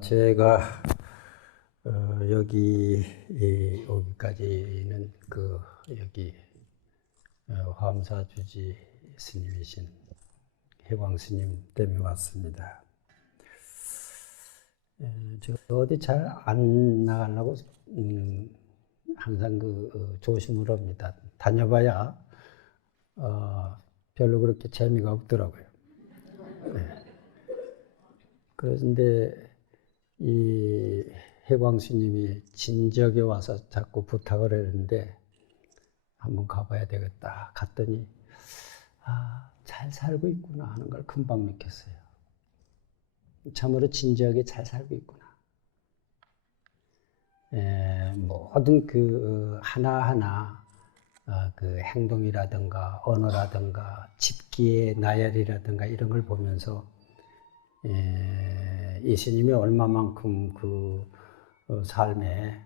제가 여기까지는 여기 화엄사 주지 스님이신 해광 스님 때문에 왔습니다. 제가 어디 잘 안 나가려고 항상 조심을 합니다. 다녀봐야 별로 그렇게 재미가 없더라고요. 네. 그런데 이 해광 스님이 진적에 와서 자꾸 부탁을 했는데 한번 가봐야 되겠다. 갔더니 잘 살고 있구나 하는 걸 금방 느꼈어요. 참으로 진지하게 잘 살고 있구나. 모든 하나하나 행동이라든가 언어라든가 집기의 나열이라든가 이런 걸 보면서 이 스님이 얼마만큼 삶에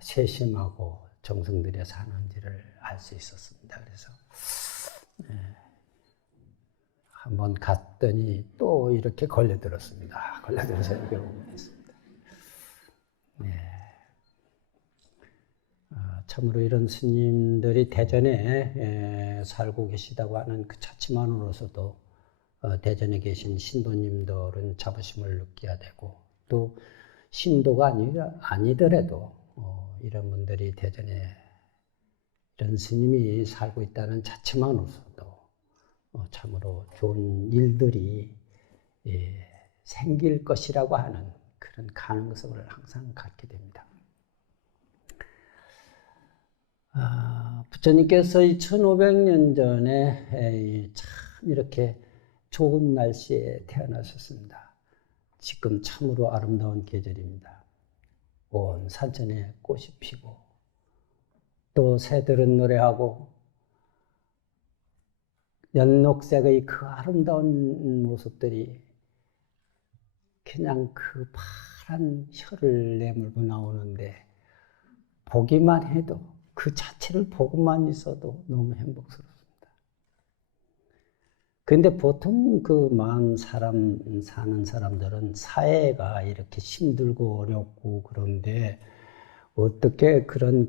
세심하고 정성 들여 사는지를 알 수 있었습니다. 그래서 한번 갔더니 또 이렇게 걸려들었습니다. 걸려들어서 여기 오게 됐습니다. 참으로 이런 스님들이 대전에 살고 계시다고 하는 그 자체만으로서도 대전에 계신 신도님들은 자부심을 느껴야 되고, 또 신도가 아니더라도 이런 분들이 대전에 이런 스님이 살고 있다는 자체만으로서도 참으로 좋은 일들이 생길 것이라고 하는 그런 가능성을 항상 갖게 됩니다. 부처님께서 1500년 전에 참 이렇게 좋은 날씨에 태어나셨습니다. 지금 참으로 아름다운 계절입니다. 온 산천에 꽃이 피고 또 새들은 노래하고 연녹색의 그 아름다운 모습들이 그냥 그 파란 혀를 내물고 나오는데 보기만 해도 그 자체를 보고만 있어도 너무 행복스럽습니다. 근데 보통 사는 사람들은 사회가 이렇게 힘들고 어렵고 그런데 어떻게 그런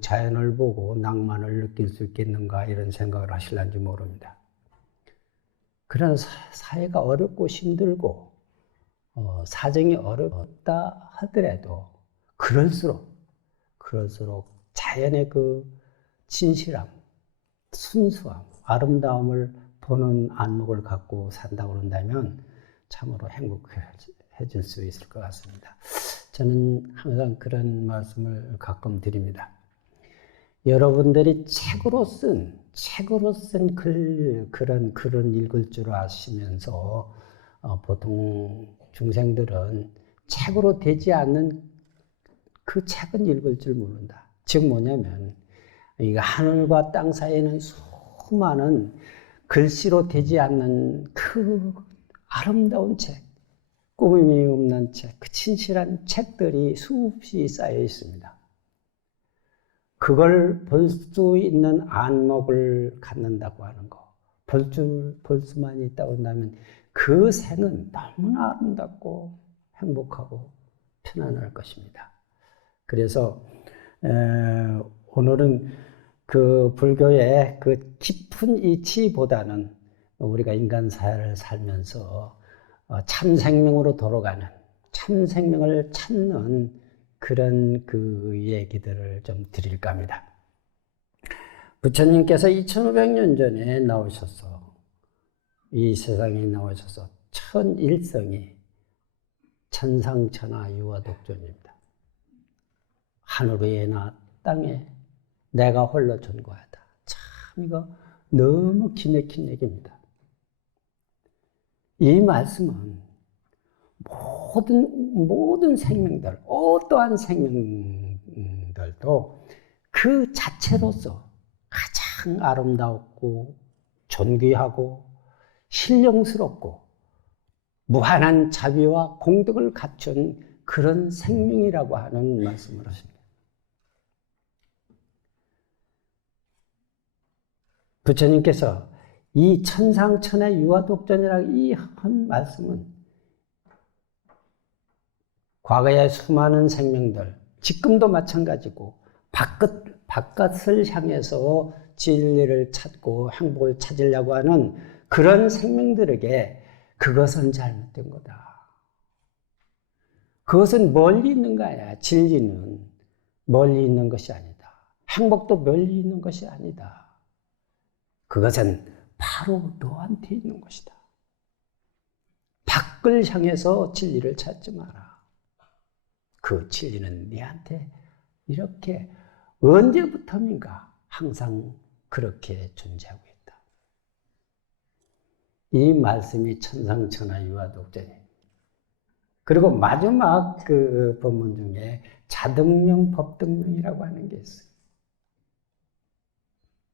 자연을 보고 낭만을 느낄 수 있겠는가 이런 생각을 하실런지 모릅니다. 그런 사회가 어렵고 힘들고 사정이 어렵다 하더라도 그럴수록 자연의 진실함, 순수함, 아름다움을 보는 안목을 갖고 산다고 그런다면 참으로 행복해질 수 있을 것 같습니다. 저는 항상 그런 말씀을 가끔 드립니다. 여러분들이 책으로 쓴 그런 글은 읽을 줄 아시면서 보통 중생들은 책으로 되지 않는 그 책은 읽을 줄 모른다. 즉 뭐냐면 하늘과 땅 사이에는 수많은 글씨로 되지 않는 그 아름다운 책, 꾸밈이 없는 책, 그 친실한 책들이 수없이 쌓여 있습니다. 그걸 볼 수 있는 안목을 갖는다고 하는 거, 볼 수만 있다고 한다면 그 생은 너무나 아름답고 행복하고 편안할 것입니다. 그래서 오늘은 불교의 깊은 이치보다는 우리가 인간 사회를 살면서 참 생명으로 돌아가는, 참 생명을 찾는 그런 얘기들을 좀 드릴까 합니다. 부처님께서 2500년 전에 나오셔서 이 세상에 나오셔서 첫 일성이 천상천하 유화독존입니다. 하늘 위에나 땅에 내가 홀로 존귀하다. 참 이거 너무 기맥힌 얘기입니다. 이 말씀은 모든 생명들, 어떠한 생명들도 그 자체로서 가장 아름답고 존귀하고 신령스럽고 무한한 자비와 공덕을 갖춘 그런 생명이라고 하는 말씀을 하십니다. 부처님께서 이 천상천하 유화독존이라고 이 한 말씀은 과거의 수많은 생명들, 지금도 마찬가지고 바깥을 향해서 진리를 찾고 행복을 찾으려고 하는 그런 생명들에게 그것은 잘못된 거다. 그것은 멀리 있는 거야. 진리는 멀리 있는 것이 아니다. 행복도 멀리 있는 것이 아니다. 그것은 바로 너한테 있는 것이다. 밖을 향해서 진리를 찾지 마라. 그 진리는 네한테 이렇게 언제부터인가 항상 그렇게 존재하고 있다. 이 말씀이 천상천하 유아독전이에요. 그리고 마지막 그 본문 중에 자등명, 법등명이라고 하는 게 있어요.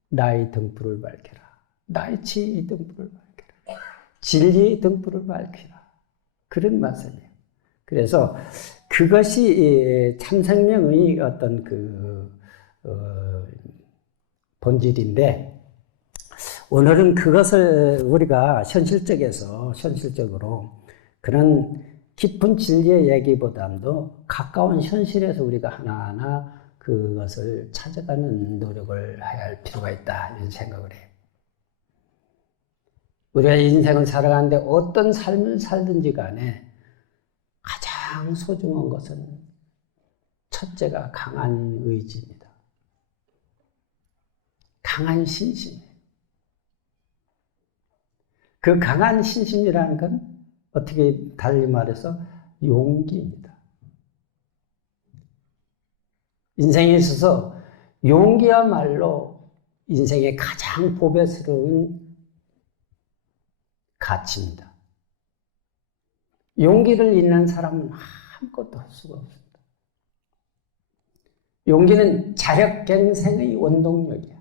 나의 등불을 밝혀라. 나의 지혜의 등불을 밝혀라. 진리의 등불을 밝혀라. 그런 말씀이에요. 그래서 그것이 참생명의 어떤 본질인데, 오늘은 그것을 우리가 현실적으로 그런 깊은 진리의 얘기보다도 가까운 현실에서 우리가 하나하나 그것을 찾아가는 노력을 해야 할 필요가 있다, 이런 생각을 해요. 우리가 인생을 살아가는데 어떤 삶을 살든지 간에 가장 소중한 것은 첫째가 강한 의지입니다. 강한 신심. 그 강한 신심이라는 건 어떻게 달리 말해서 용기입니다. 인생에 있어서 용기야말로 인생의 가장 보배스러운 가치입니다. 용기를 잃는 사람은 아무것도 할 수가 없습니다. 용기는 자력갱생의 원동력이야.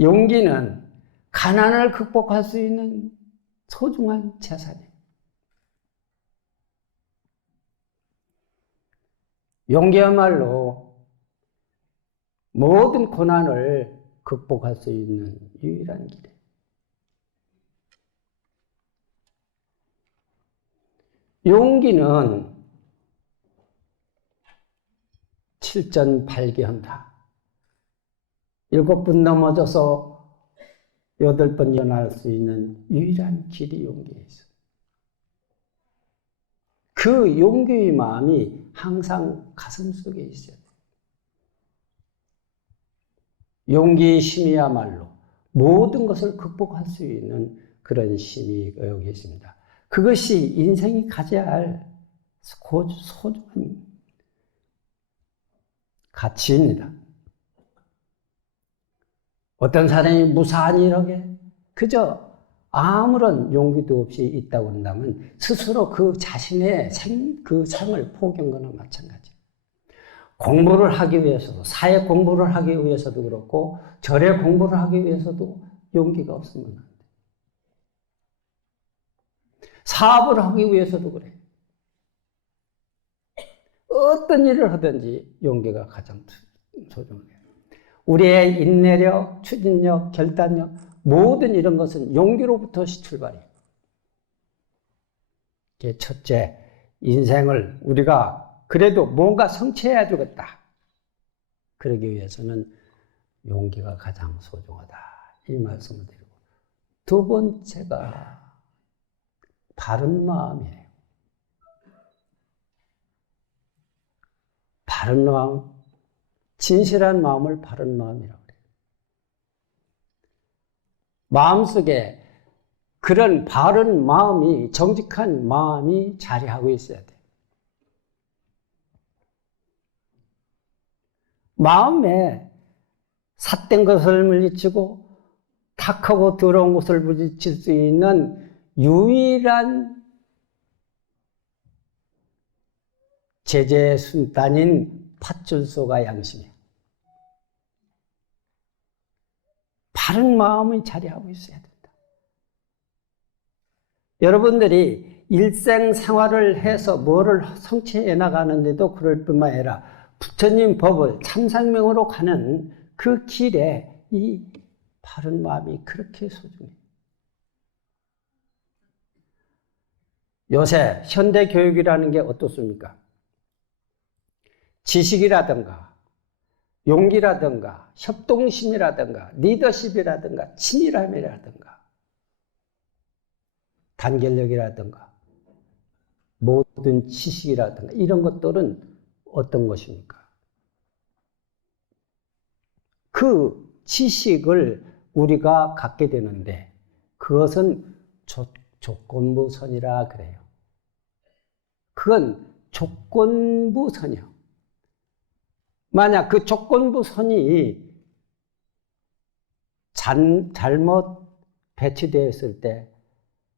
용기는 가난을 극복할 수 있는 소중한 재산이에요. 용기야말로 모든 고난을 극복할 수 있는 유일한 길이에요. 용기는 7전8개헌다. 7번 넘어져서 8번 일어날 수 있는 유일한 길이 용기에 있어요. 그 용기의 마음이 항상 가슴 속에 있어요. 용기의 힘이야말로 모든 것을 극복할 수 있는 그런 힘이 여기 있습니다. 그것이 인생이 가져야 할 소중한 가치입니다. 어떤 사람이 무사한 이렇게 그저 아무런 용기도 없이 있다고 한다면 스스로 그 자신의 그 삶을 포기한 거나 마찬가지예요. 공부를 하기 위해서도, 사회 공부를 하기 위해서도 그렇고 절에 공부를 하기 위해서도 용기가 없으면 안 돼. 사업을 하기 위해서도 그래. 어떤 일을 하든지 용기가 가장 소중해요. 우리의 인내력, 추진력, 결단력, 모든 이런 것은 용기로부터 출발해요. 첫째, 인생을 우리가 그래도 뭔가 성취해야 되겠다. 그러기 위해서는 용기가 가장 소중하다. 이 말씀을 드리고. 두 번째가 바른 마음이에요. 바른 마음, 진실한 마음을 바른 마음이라고 그래요. 마음속에 그런 바른 마음이, 정직한 마음이 자리하고 있어야 돼요. 마음에 삿된 것을 물리치고 탁하고 더러운 것을 물리칠 수 있는 유일한 제재의 순단인 팥줄소가 양심이에요. 바른 마음이 자리하고 있어야 된다. 여러분들이 일생생활을 해서 뭐를 성취해 나가는데도 그럴 뿐만 아니라 부처님 법을 참상명으로 가는 그 길에 이 바른 마음이 그렇게 소중해요. 요새 현대 교육이라는 게 어떻습니까? 지식이라든가 용기라든가 협동심이라든가 리더십이라든가 친밀함이라든가 단결력이라든가 모든 지식이라든가 이런 것들은 어떤 것입니까? 그 지식을 우리가 갖게 되는데 그것은 조건부선이라 그래요. 그건 조건부선이요. 만약 그 조건부선이 잘못 배치되었을 때,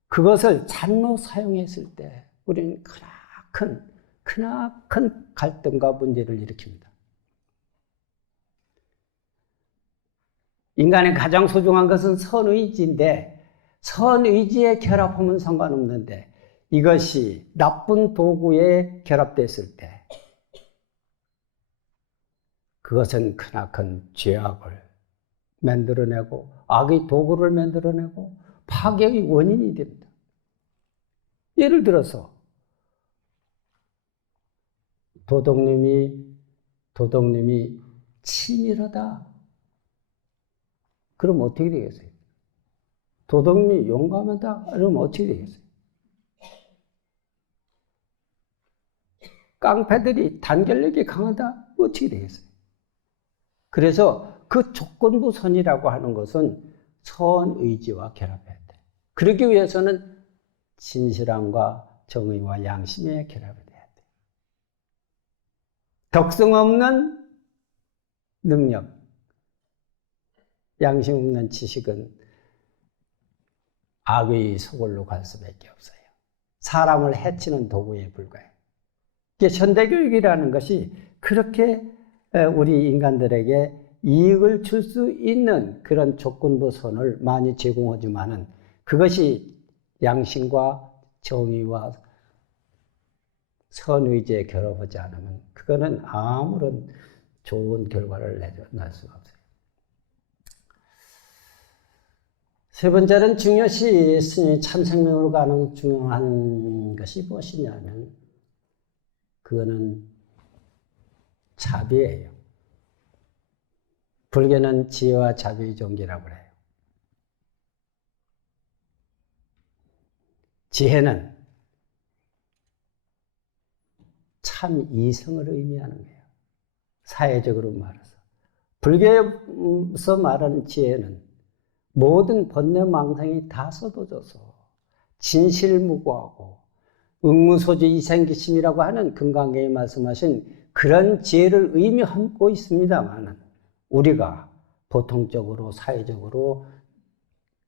그것을 잘못 사용했을 때 우리는 크나큰 갈등과 문제를 일으킵니다. 인간의 가장 소중한 것은 선의지인데 선의지에 결합하면 상관없는데 이것이 나쁜 도구에 결합됐을 때 그것은 크나큰 죄악을 만들어내고 악의 도구를 만들어내고 파괴의 원인이 됩니다. 예를 들어서 도덕님이 치밀하다. 그럼 어떻게 되겠어요? 도덕님이 용감하다. 그러면 어떻게 되겠어요? 깡패들이 단결력이 강하다. 어떻게 되겠어요? 그래서 그 조건부 선이라고 하는 것은 선의지와 결합해야 돼. 그러기 위해서는 진실함과 정의와 양심의 결합이 돼야 돼. 덕성 없는 능력, 양심 없는 지식은 악의 소굴로 갈 수밖에 없어요. 사람을 해치는 도구에 불과해요. 현대교육이라는 것이 그렇게 우리 인간들에게 이익을 줄 수 있는 그런 조건부 선을 많이 제공하지만은 그것이 양심과 정의와 선의지에 결합하지 않으면 그거는 아무런 좋은 결과를 낼 수가 없어요. 세 번째는 중요시 스님이 참생명으로 가는 중요한 것이 무엇이냐면 그거는 자비예요. 불교는 지혜와 자비의 종교라고 해요. 지혜는 참 이성을 의미하는 거예요. 사회적으로 말해서. 불교에서 말하는 지혜는 모든 번뇌망상이 다 쏟아져서 진실무구하고 응무소지 이생기심이라고 하는 금강경에 말씀하신 그런 지혜를 의미하고 있습니다만 우리가 보통적으로 사회적으로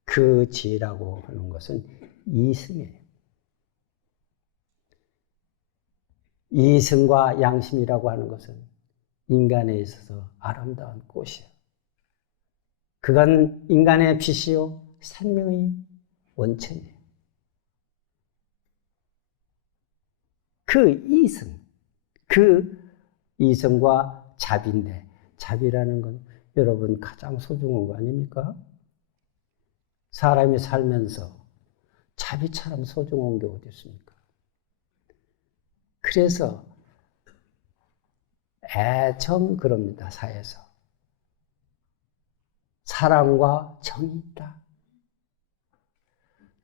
그 지혜라고 하는 것은 이승이에요. 이승과 양심이라고 하는 것은 인간에 있어서 아름다운 꽃이에요. 그건 인간의 빛이요 생명의 원천이에요. 그 이승과 자비인데 자비라는 건 여러분 가장 소중한 거 아닙니까? 사람이 살면서 자비처럼 소중한 게 어디 있습니까? 그래서 애정 그럽니다. 사회에서. 사랑과 정이 있다.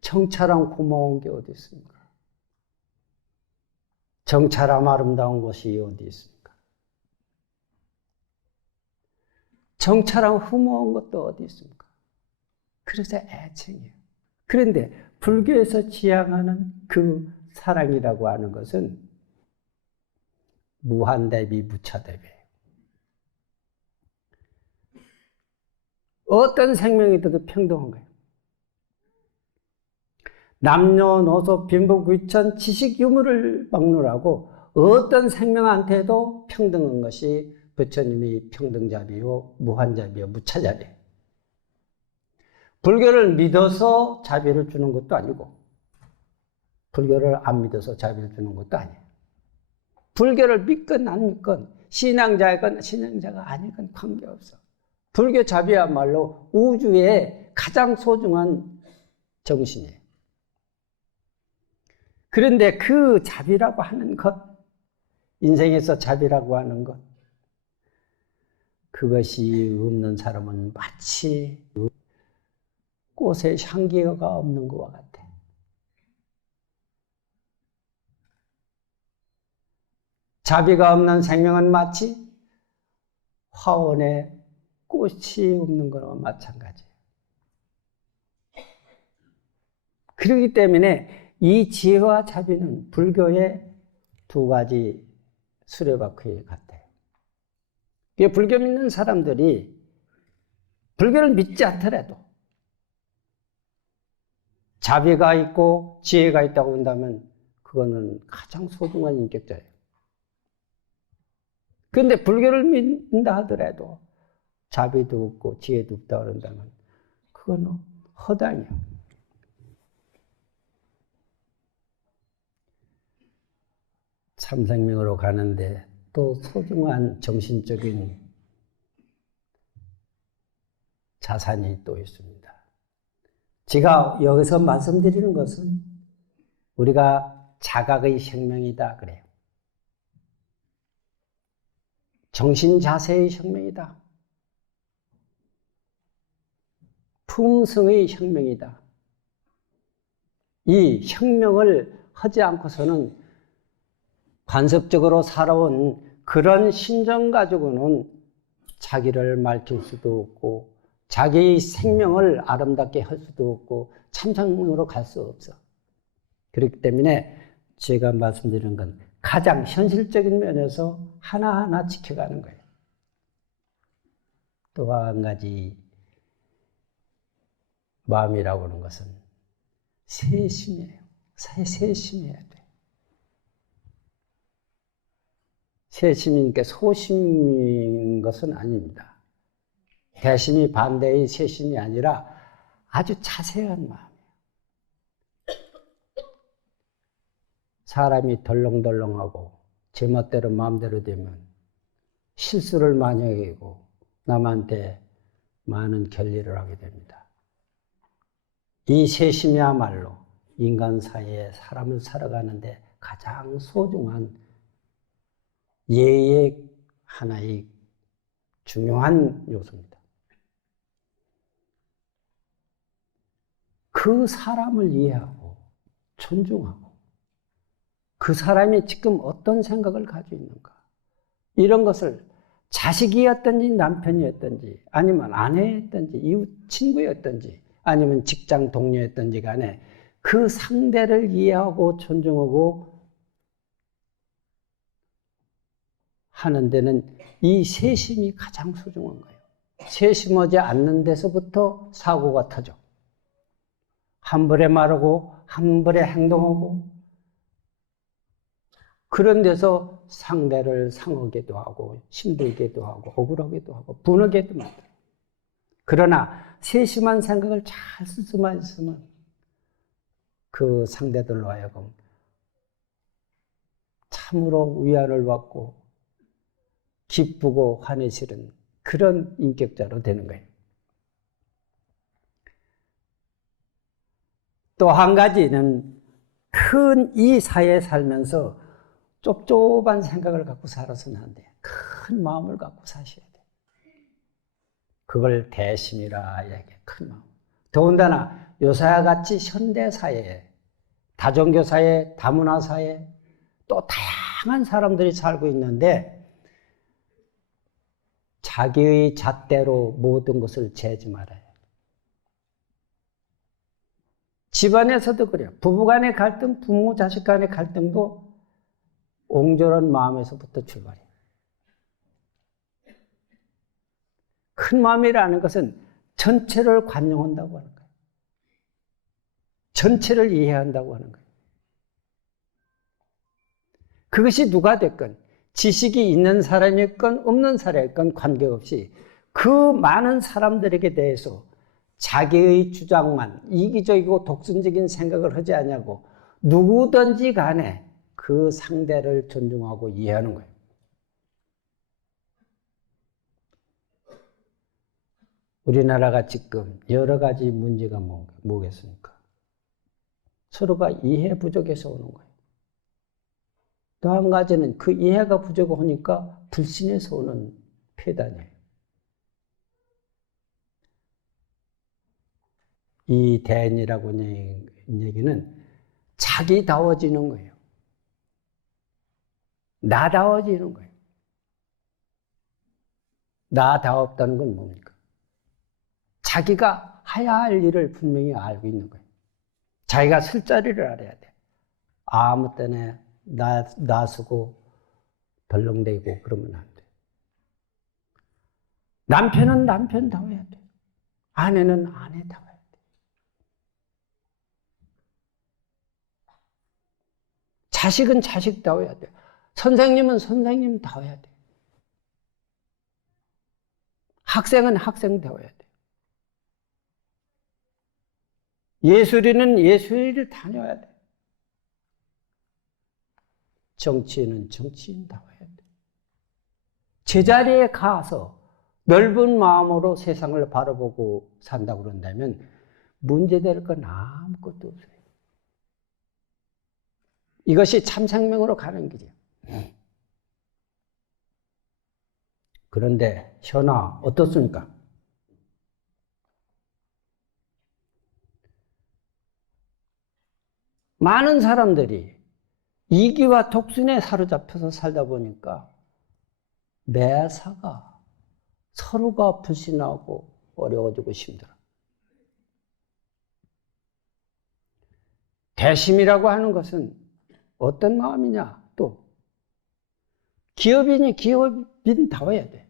정처럼 고마운 게 어디 있습니까? 정처럼 아름다운 것이 어디 있습니까? 정처럼 흠모한 것도 어디 있습니까? 그래서 애정이에요. 그런데 불교에서 지향하는 그 사랑이라고 하는 것은 무한대비, 무차대비예요. 어떤 생명이든 평등한 거예요. 남녀노소 빈부귀천 지식 유무를 막론하고 어떤 생명한테도 평등한 것이 부처님이 평등자비요 무한자비요 무차자비예요. 불교를 믿어서 자비를 주는 것도 아니고 불교를 안 믿어서 자비를 주는 것도 아니에요. 불교를 믿건 안 믿건 신앙자이건 신앙자가 아니건 관계없어. 불교 자비야말로 우주의 가장 소중한 정신이에요. 그런데 그 자비라고 하는 것, 인생에서 자비라고 하는 것, 그것이 없는 사람은 마치 꽃에 향기가 없는 것과 같아. 자비가 없는 생명은 마치 화원에 꽃이 없는 거와 마찬가지예요. 그렇기 때문에 이 지혜와 자비는 불교의 두 가지 수레바퀴 같아요. 불교 믿는 사람들이 불교를 믿지 않더라도 자비가 있고 지혜가 있다고 한다면 그거는 가장 소중한 인격자예요. 그런데 불교를 믿는다 하더라도 자비도 없고 지혜도 없다고 한다면 그거는 허당이에요. 참생명으로 가는데 또 소중한 정신적인 자산이 또 있습니다. 제가 여기서 말씀드리는 것은 우리가 자각의 혁명이다 그래요. 정신자세의 혁명이다. 품성의 혁명이다. 이 혁명을 하지 않고서는 관습적으로 살아온 그런 심정 가지고는 자기를 밝힐 수도 없고 자기의 생명을 아름답게 할 수도 없고 참생명으로 갈 수 없어. 그렇기 때문에 제가 말씀드리는 건 가장 현실적인 면에서 하나하나 지켜가는 거예요. 또 한 가지 마음이라고 하는 것은 세심이에요. 세심해야 돼. 세심이니까 소심인 것은 아닙니다. 대심이 반대의 세심이 아니라 아주 자세한 마음이에요. 사람이 덜렁덜렁하고 제멋대로 마음대로 되면 실수를 많이 하게 되고 남한테 많은 결례를 하게 됩니다. 이 세심이야말로 인간 사이에 사람을 살아가는데 가장 소중한 예의 하나의 중요한 요소입니다. 그 사람을 이해하고 존중하고 그 사람이 지금 어떤 생각을 가지고 있는가 이런 것을 자식이었든지 남편이었든지 아니면 아내였든지 이웃 친구였든지 아니면 직장 동료였든지 간에 그 상대를 이해하고 존중하고 하는 데는 이 세심이 가장 소중한 거예요. 세심하지 않는 데서부터 사고가 터져. 한 번에 말하고 한 번에 행동하고 그런 데서 상대를 상하게도 하고 힘들게도 하고 억울하게도 하고 분하게도 만들어요. 그러나 세심한 생각을 잘 쓸 수만 있으면 그 상대들로 하여금 참으로 위안을 받고 기쁘고 환히 실은 그런 인격자로 되는 거예요. 또 한 가지는 큰 이 사회에 살면서 좁좁한 생각을 갖고 살아서는 안 돼요. 큰 마음을 갖고 사셔야 돼요. 그걸 대심이라 이야기해요. 큰 마음. 더군다나 요사야 같이 현대사회에 다종교사회, 다문화사회 또 다양한 사람들이 살고 있는데 자기의 잣대로 모든 것을 재지 말아요. 집안에서도 그래요. 부부간의 갈등, 부모 자식 간의 갈등도 옹졸한 마음에서부터 출발해요. 큰 마음이라는 것은 전체를 관용한다고 하는 거예요. 전체를 이해한다고 하는 거예요. 그것이 누가 됐건 지식이 있는 사람이건 없는 사람이건 관계없이 그 많은 사람들에게 대해서 자기의 주장만 이기적이고 독선적인 생각을 하지 않냐고 누구든지 간에 그 상대를 존중하고 이해하는 거예요. 우리나라가 지금 여러 가지 문제가 뭐겠습니까? 서로가 이해 부족에서 오는 거예요. 또 한 가지는 그 이해가 부족하니까 불신에서 오는 폐단이에요. 이 대인이라고 하는 얘기는 자기다워지는 거예요. 나다워지는 거예요. 나다웠다는 건 뭡니까? 자기가 해야 할 일을 분명히 알고 있는 거예요. 자기가 쓸 자리를 알아야 돼. 아무 때나 나서고 덜렁대고 그러면 안 돼. 남편은 남편다워야 돼. 아내는 아내다워야 돼. 자식은 자식다워야 돼. 선생님은 선생님다워야 돼. 학생은 학생다워야 돼. 예술인은 예술인을 다녀야 돼. 정치인은 정치인다워야 돼. 제자리에 가서 넓은 마음으로 세상을 바라보고 산다고 그런다면 문제될 건 아무것도 없어요. 이것이 참 생명으로 가는 길이에요. 그런데 현아 어떻습니까? 많은 사람들이 이기와 독순에 사로잡혀서 살다 보니까 매사가 서로가 불신하고 어려워지고 힘들어. 대심이라고 하는 것은 어떤 마음이냐? 또 기업인이 기업인다워야 돼.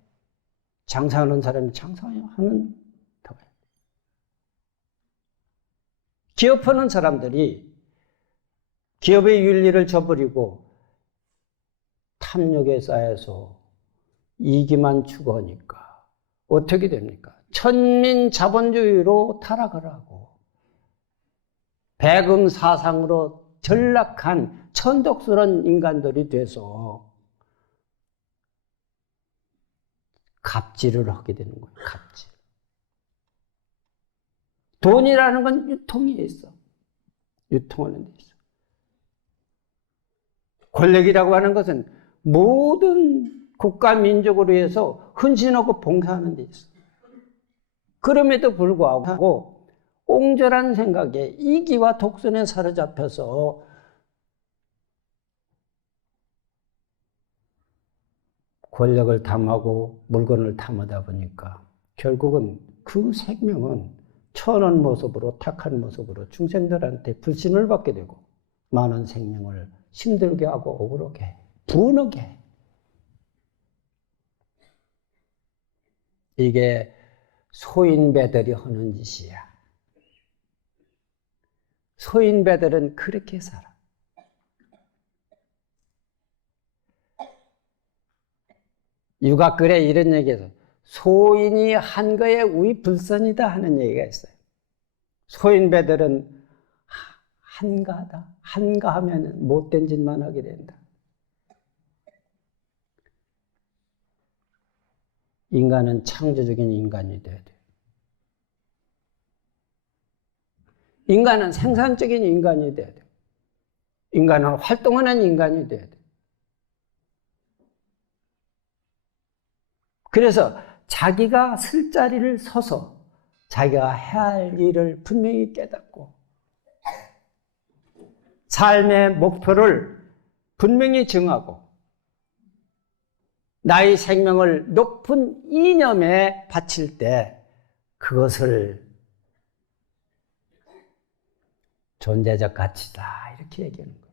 장사하는 사람이 장사하는 다워야 돼. 기업하는 사람들이 기업의 윤리를 저버리고 탐욕에 쌓여서 이기만 추구하니까 어떻게 됩니까? 천민 자본주의로 타락을 하고 배금 사상으로 전락한 천독스러운 인간들이 돼서 갑질을 하게 되는 거예요. 갑질. 돈이라는 건 유통에 있어. 유통하는 데 있어. 권력이라고 하는 것은 모든 국가 민족으로 해서 헌신하고 봉사하는 데 있어. 그럼에도 불구하고 옹졸한 생각에 이기와 독선에 사로잡혀서 권력을 탐하고 물건을 탐하다 보니까 결국은 그 생명은 천한 모습으로 탁한 모습으로 중생들한테 불신을 받게 되고 많은 생명을 힘들게 하고 억울하게 분하게 해. 이게 소인배들이 하는 짓이야. 소인배들은 그렇게 살아. 육아글에 이런 얘기해서 소인이 한 거에 우이 불선이다 하는 얘기가 있어요. 소인배들은 한가하다. 한가하면 못된 짓만 하게 된다. 인간은 창조적인 인간이 돼야 돼. 인간은 생산적인 인간이 돼야 돼. 인간은 활동하는 인간이 돼야 돼. 그래서 자기가 쓸 자리를 서서 자기가 해야 할 일을 분명히 깨닫고 삶의 목표를 분명히 정하고 나의 생명을 높은 이념에 바칠 때 그것을 존재적 가치다 이렇게 얘기하는 거예요.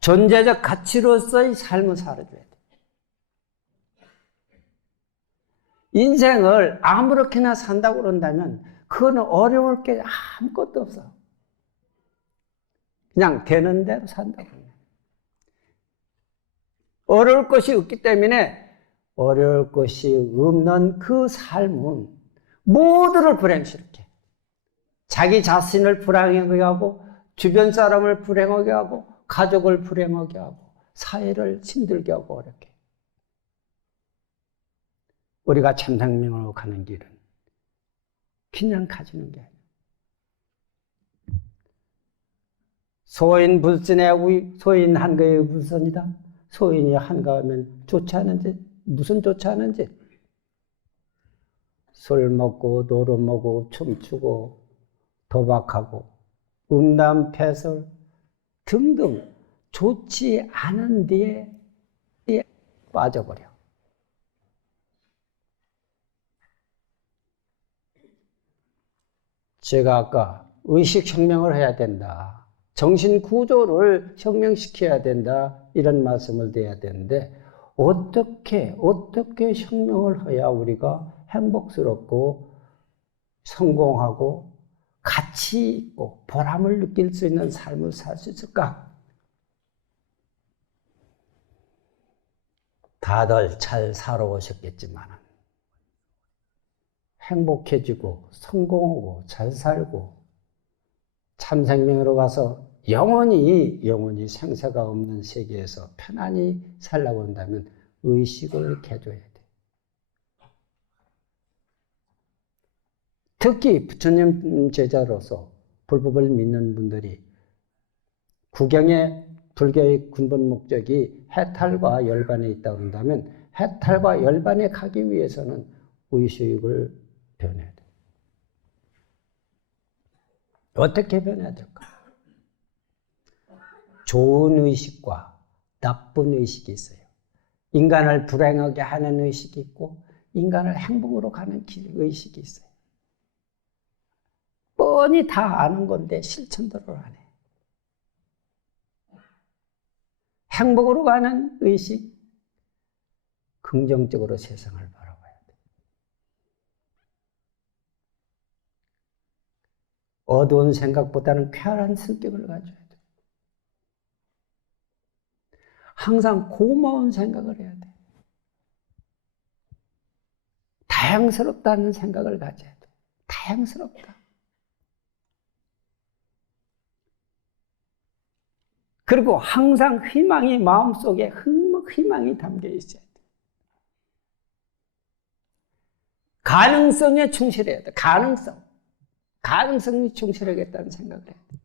존재적 가치로서의 삶을 살아줘야 돼. 인생을 아무렇게나 산다고 그런다면 그건 어려울 게 아무것도 없어. 그냥 되는 대로 산다고. 어려울 것이 없기 때문에 어려울 것이 없는 그 삶은 모두를 불행스럽게 자기 자신을 불행하게 하고 주변 사람을 불행하게 하고 가족을 불행하게 하고 사회를 힘들게 하고 어렵게. 우리가 참 생명으로 가는 길은 그냥 가지는 게 아니에요. 소인 불선에 소인 한가의 불선이다. 소인이 한가하면 좋지 않은지, 무슨 좋지 않은지. 술 먹고 노름 먹고 춤추고 도박하고 음담패설 등등 좋지 않은 데에 빠져버려. 제가 아까 의식혁명을 해야 된다. 정신구조를 혁명시켜야 된다. 이런 말씀을 드려야 되는데 어떻게 혁명을 해야 우리가 행복스럽고 성공하고 가치 있고 보람을 느낄 수 있는 삶을 살 수 있을까? 다들 잘 살아오셨겠지만 행복해지고 성공하고 잘 살고 참생명으로 가서 영원히 생사가 없는 세계에서 편안히 살라고 한다면 의식을 개조해야 돼. 특히 부처님 제자로서 불법을 믿는 분들이 구경의 불교의 근본 목적이 해탈과 열반에 있다고 한다면 해탈과 열반에 가기 위해서는 의식을 변해야 돼. 어떻게 변해야 될까? 좋은 의식과 나쁜 의식이 있어요. 인간을 불행하게 하는 의식이 있고 인간을 행복으로 가는 의식이 있어요. 뻔히 다 아는 건데 실천대로 안 해. 행복으로 가는 의식, 긍정적으로 세상을 바라봐야 돼. 어두운 생각보다는 쾌활한 성격을 가져야 돼. 항상 고마운 생각을 해야 돼. 다양스럽다는 생각을 가져야 돼. 다양스럽다. 그리고 항상 희망이 마음속에 희망이 담겨 있어야 돼. 가능성에 충실해야 돼. 가능성이 충실하겠다는 생각을 해야 돼.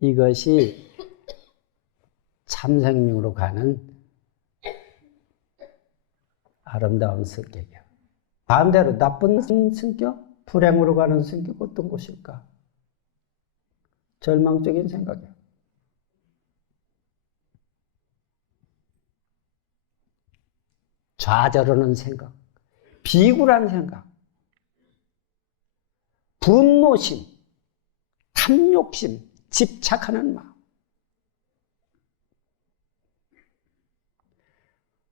이것이 참생명으로 가는 아름다운 성격이야. 반대로 나쁜 성격, 불행으로 가는 성격 어떤 것일까? 절망적인 생각이야. 좌절하는 생각, 비굴한 생각, 분노심, 탐욕심, 집착하는 마음,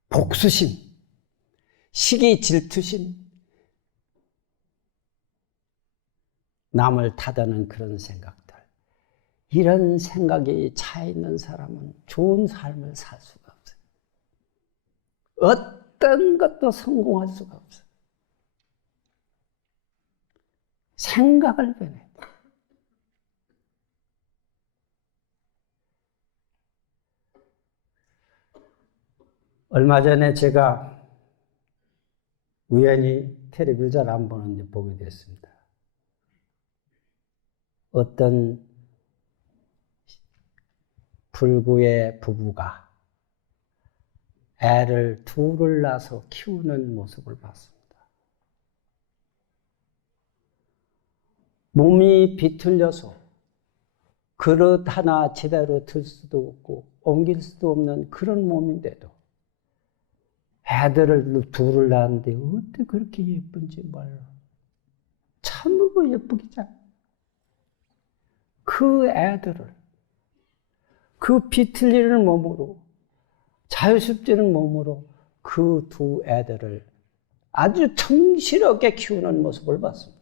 복수심, 시기 질투심, 남을 탓하는 그런 생각들. 이런 생각이 차 있는 사람은 좋은 삶을 살 수가 없어요. 어떤 것도 성공할 수가 없어요. 생각을 변해야 돼. 얼마 전에 제가 우연히 텔레비를 잘 안 보는데 보게 됐습니다. 어떤 불구의 부부가 애를 둘을 낳아서 키우는 모습을 봤습니다. 몸이 비틀려서 그릇 하나 제대로 들 수도 없고 옮길 수도 없는 그런 몸인데도 애들을 둘을 낳았는데 어떻게 그렇게 예쁜지 몰라. 참으로 예쁘기잖아. 그 애들을 그 비틀리는 몸으로 자유습지는 몸으로 그 두 애들을 아주 정실하게 키우는 모습을 봤습니다.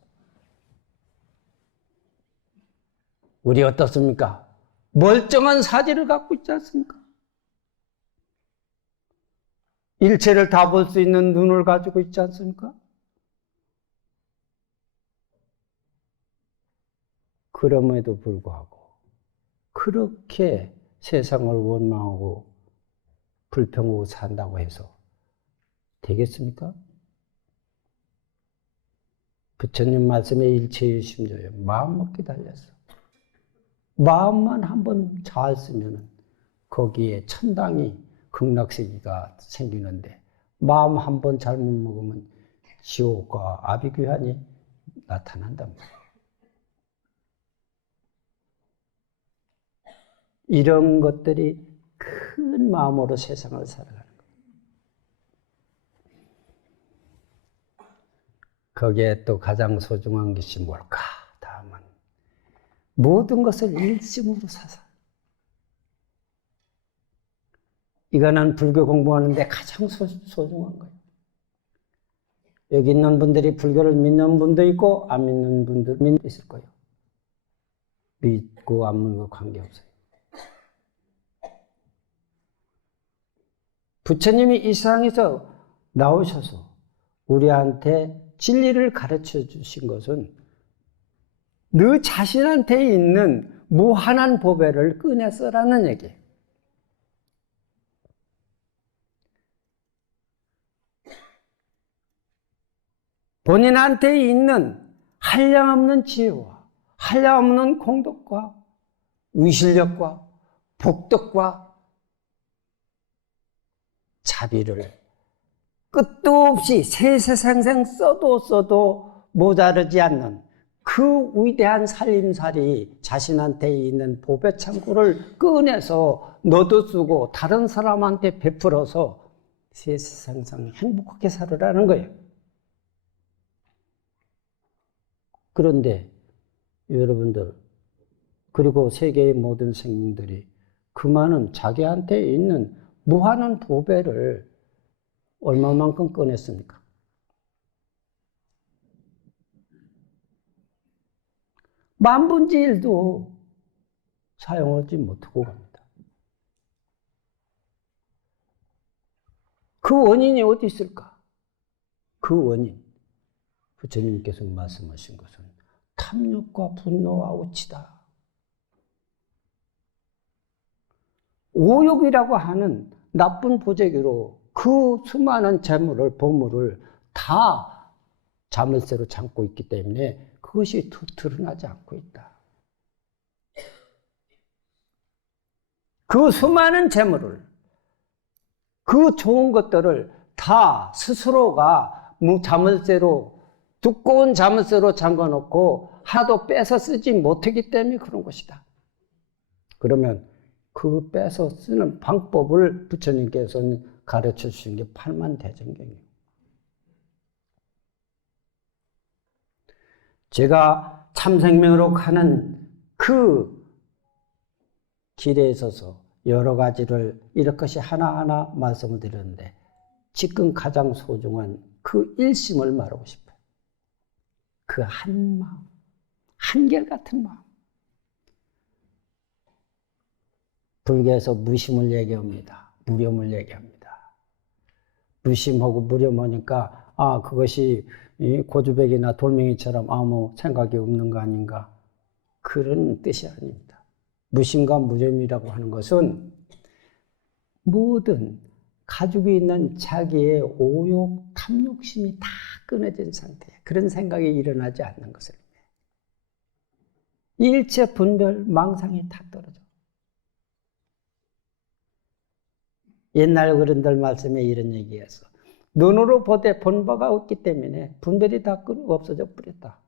우리 어떻습니까? 멀쩡한 사지를 갖고 있지 않습니까? 일체를 다 볼 수 있는 눈을 가지고 있지 않습니까? 그럼에도 불구하고 그렇게 세상을 원망하고 불평하고 산다고 해서 되겠습니까? 부처님 말씀에 일체의 심조에 마음먹기 달렸어. 마음만 한번 잘 쓰면 거기에 천당이 극락세계가 생기는데 마음 한번 잘못 먹으면 지옥과 아비규환이 나타난단 말이에요. 이런 것들이 큰 마음으로 세상을 살아가는 거예요. 거기에 또 가장 소중한 것이 뭘까? 다음은 모든 것을 일심으로 사사. 이거는 불교 공부하는데 가장 소중한 거예요. 여기 있는 분들이 불교를 믿는 분도 있고 안 믿는 분도 있을 거예요. 믿고 안 믿고 관계없어요. 부처님이 이 세상에서 나오셔서 우리한테 진리를 가르쳐 주신 것은 너 자신한테 있는 무한한 보배를 꺼내 쓰라는 얘기예요. 본인한테 있는 한량없는 지혜와 한량없는 공덕과 위실력과 복덕과 자비를 끝도 없이 세세생생 써도 모자르지 않는 그 위대한 살림살이 자신한테 있는 보배 창고를 꺼내서 너도 쓰고 다른 사람한테 베풀어서 세세생생 행복하게 살으라는 거예요. 그런데 여러분들 그리고 세계의 모든 생명들이 그 많은 자기한테 있는 무한한 보배를 얼마만큼 꺼냈습니까? 만분의 일도 사용하지 못하고 갑니다. 그 원인이 어디 있을까? 그 원인, 부처님께서 말씀하신 것은 탐욕과 분노와 우치다. 오욕이라고 하는 나쁜 보재기로 그 수많은 재물을, 보물을 다 자물쇠로 잠고 있기 때문에 그것이 드러나지 않고 있다. 그 수많은 재물을, 그 좋은 것들을 다 스스로가 자물쇠로, 두꺼운 자물쇠로 잠궈놓고 하도 빼서 쓰지 못하기 때문에 그런 것이다. 그러면 그 빼서 쓰는 방법을 부처님께서는 가르쳐 주신 게 팔만대전경이에요. 제가 참생명으로 가는 그 길에 있어서 여러 가지를 이렇게 하나하나 말씀을 드렸는데 지금 가장 소중한 그 일심을 말하고 싶어요. 그 한 마음, 한결같은 마음. 불교에서 무심을 얘기합니다. 무념을 얘기합니다. 무심하고 무념하니까 그것이 고주백이나 돌멩이처럼 아무 생각이 없는 거 아닌가, 그런 뜻이 아닙니다. 무심과 무념이라고 하는 것은 모든 가지고 있는 자기의 오욕, 탐욕심이 다 끊어진 상태예요. 그런 생각이 일어나지 않는 것을. 일체 분별, 망상이 다 떨어져. 옛날 어른들 말씀에 이런 얘기했어. 눈으로 보되 본 바가 없기 때문에 분별이 다 없어져 버렸다.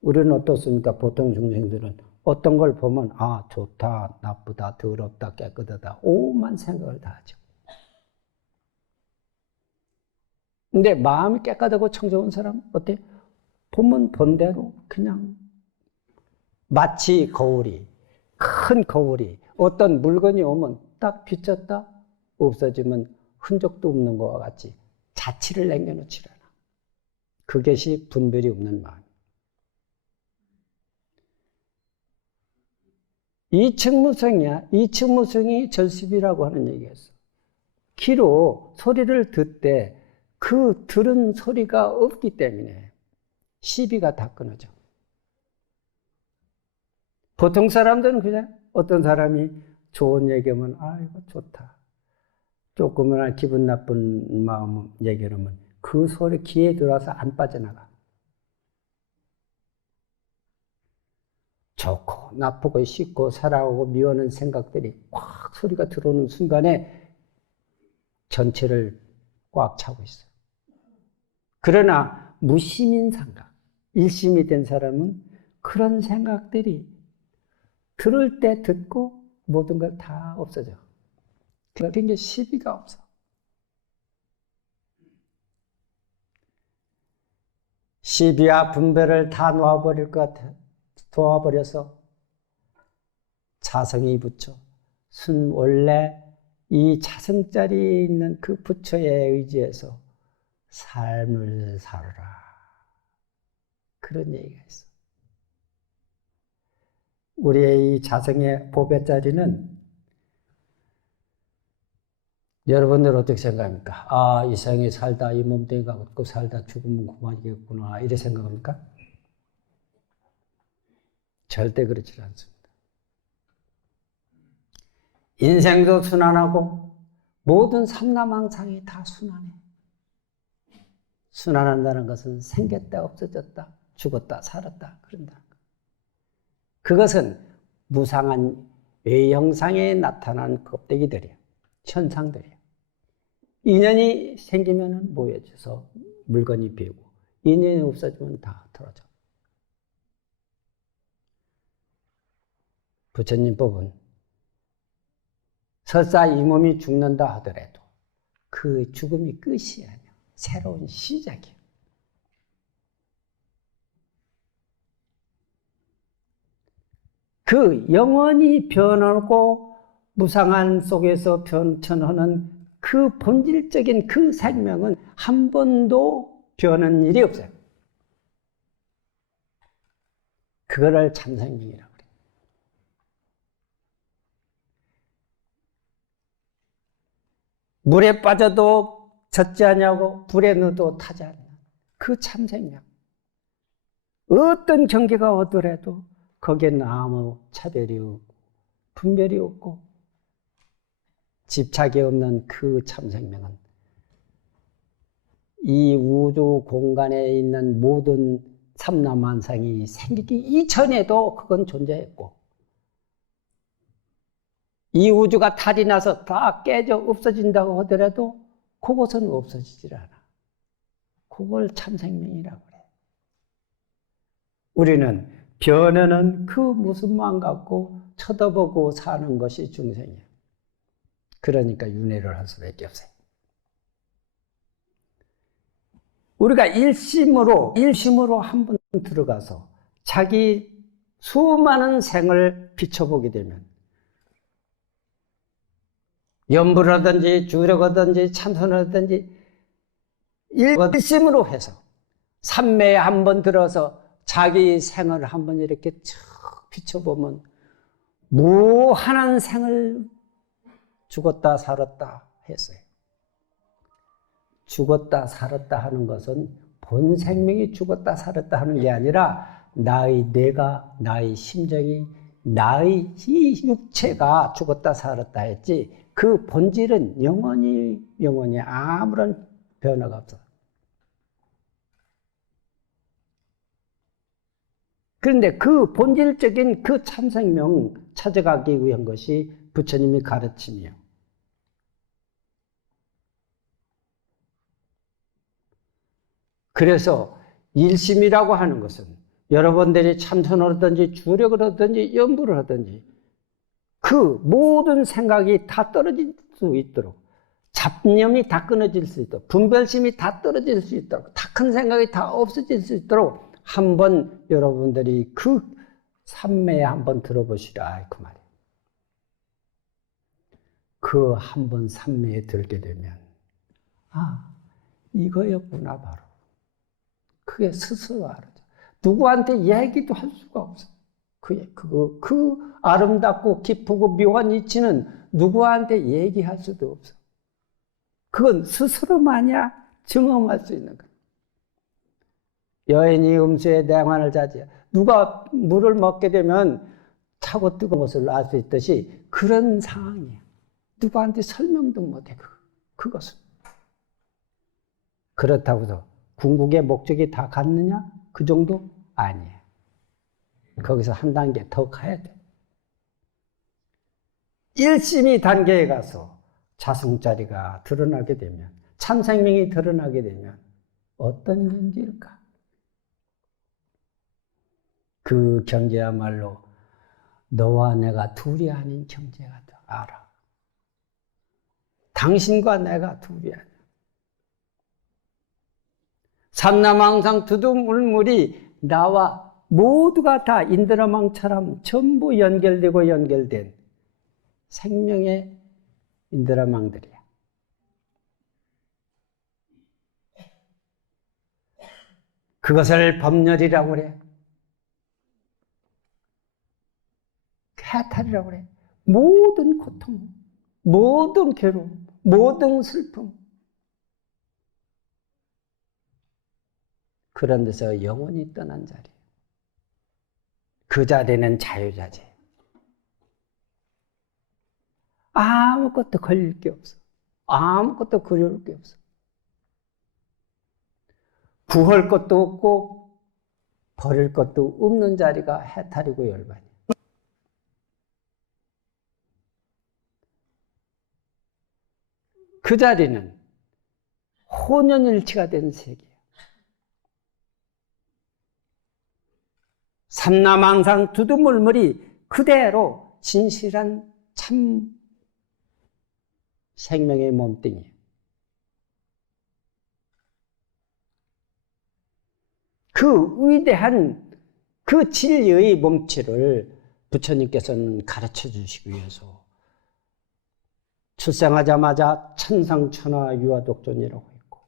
우리는 어떻습니까? 보통 중생들은 어떤 걸 보면 좋다, 나쁘다, 더럽다, 깨끗하다, 오만 생각을 다 하죠. 근데 마음이 깨끗하고 청정한 사람 어때? 보면 본대로 그냥 마치 거울이, 큰 거울이 어떤 물건이 오면 딱 비쳤다 없어지면 흔적도 없는 것과 같이 자취를 남겨놓지 않아. 그것이 분별이 없는 마음. 이측무성이야. 이측무성이 전습이라고 하는 얘기였어. 귀로 소리를 듣되 그 들은 소리가 없기 때문에 시비가 다 끊어져. 보통 사람들은 그냥 어떤 사람이 좋은 얘기하면 이거 좋다. 조금이나 기분 나쁜 마음 얘기하면 그 소리 귀에 들어와서 안 빠져나가. 좋고 나쁘고 싫고 사랑하고 미워하는 생각들이 꽉 소리가 들어오는 순간에 전체를 꽉 차고 있어요. 그러나 무심인 생각, 일심이 된 사람은 그런 생각들이 들을 때 듣고 모든 걸 다 없어져. 그러니까 시비가 없어. 시비와 분별을 다 놓아버릴 것 같아. 놓아버려서 자성이 부처. 원래 이 자성자리에 있는 그 부처에 의지해서 삶을 살아라. 그런 얘기가 있어. 우리의 이 자성의 법의 자리는 여러분들 어떻게 생각합니까? 아, 이 생에 살다 이 몸뚱이가 갖고 살다 죽으면 그만이겠구나 이렇게 생각합니까? 절대 그렇지 않습니다. 인생도 순환하고 모든 삼라망상이 다 순환해. 순환한다는 것은 생겼다 없어졌다 죽었다 살았다 그런다. 그것은 무상한 외형상에 나타난 껍데기들이야. 현상들이야. 인연이 생기면 모여져서 물건이 비고 인연이 없어지면 다 떨어져. 부처님 법은 설사 이 몸이 죽는다 하더라도 그 죽음이 끝이 아니야. 새로운 시작이야. 그 영원히 변하고 무상한 속에서 변천하는 그 본질적인 그 생명은 한 번도 변한 일이 없어요. 그거를 참생명이라고 그래요. 물에 빠져도 젖지 않냐고 불에 넣어도 타지 않냐. 그 참생명. 어떤 경계가 오더라도 거기에는 아무 차별이 없고 분별이 없고 집착이 없는 그 참생명은 이 우주 공간에 있는 모든 삼라만상이 생기기 이전에도 그건 존재했고 이 우주가 탈이 나서 다 깨져 없어진다고 하더라도 그것은 없어지질 않아. 그걸 참생명이라고 그래. 우리는 변하는 그 모습만 갖고 쳐다보고 사는 것이 중생이야. 그러니까 윤회를 할 수밖에 없어요. 우리가 일심으로 한번 들어가서 자기 수많은 생을 비춰보게 되면 염불하든지 주력하든지 참선하든지 일심으로 해서 삼매에 한번 들어서 자기 생을 한번 이렇게 쭉 비춰보면 무한한 생을 죽었다 살았다 했어요. 죽었다 살았다 하는 것은 본 생명이 죽었다 살았다 하는 게 아니라 나의 뇌가, 나의 심정이, 나의 이 육체가 죽었다 살았다 했지 그 본질은 영원히 아무런 변화가 없어. 그런데 그 본질적인 그 참생명 찾아가기 위한 것이 부처님의 가르침이에요. 그래서 일심이라고 하는 것은 여러분들이 참선을 하든지 주력을 하든지 연부를 하든지 그 모든 생각이 다 떨어질 수 있도록 잡념이 다 끊어질 수 있도록 분별심이 다 떨어질 수 있도록 다 큰 생각이 다 없어질 수 있도록 한번 여러분들이 그 삼매에 한번 들어보시라 그 말이에요. 그 한번 삼매에 들게 되면 아 이거였구나 바로. 그게 스스로 알아져. 누구한테 얘기도 할 수가 없어. 그 아름답고 기쁘고 묘한 이치는 누구한테 얘기할 수도 없어. 그건 스스로만이야 증험할 수 있는 거야. 여인이 음수에 냉환을 자지야. 누가 물을 먹게 되면 차고 뜨거운 것을 알 수 있듯이 그런 상황이야. 누구한테 설명도 못해 그것은. 그렇다고 해서 궁극의 목적이 다 같느냐? 그 정도? 아니에요. 거기서 한 단계 더 가야 돼. 일심이 단계에 가서 자성자리가 드러나게 되면, 참생명이 드러나게 되면 어떤 경지일까? 그 경지야말로 너와 내가 둘이 아닌 경지가 더 알아. 당신과 내가 둘이 아니야. 삼라망상 두두물물이 나와 모두가 다 인드라망처럼 전부 연결되고 연결된 생명의 인드라망들이야. 그것을 법렬이라고 그래. 해탈이라고 그래. 모든 고통, 모든 괴로움, 모든 슬픔. 그런 데서 영원히 떠난 자리. 그 자리는 자유자재. 아무것도 걸릴 게 없어. 아무것도 그리울 게 없어. 구할 것도 없고 버릴 것도 없는 자리가 해탈이고 열반이야. 그 자리는 혼연일치가 된 세계야. 삼라망상 두두물물이 그대로 진실한 참 생명의 몸뚱이에요. 그 위대한 그 진리의 몸체를 부처님께서는 가르쳐 주시기 위해서 출생하자마자 천상천하 유아독존이라고 했고,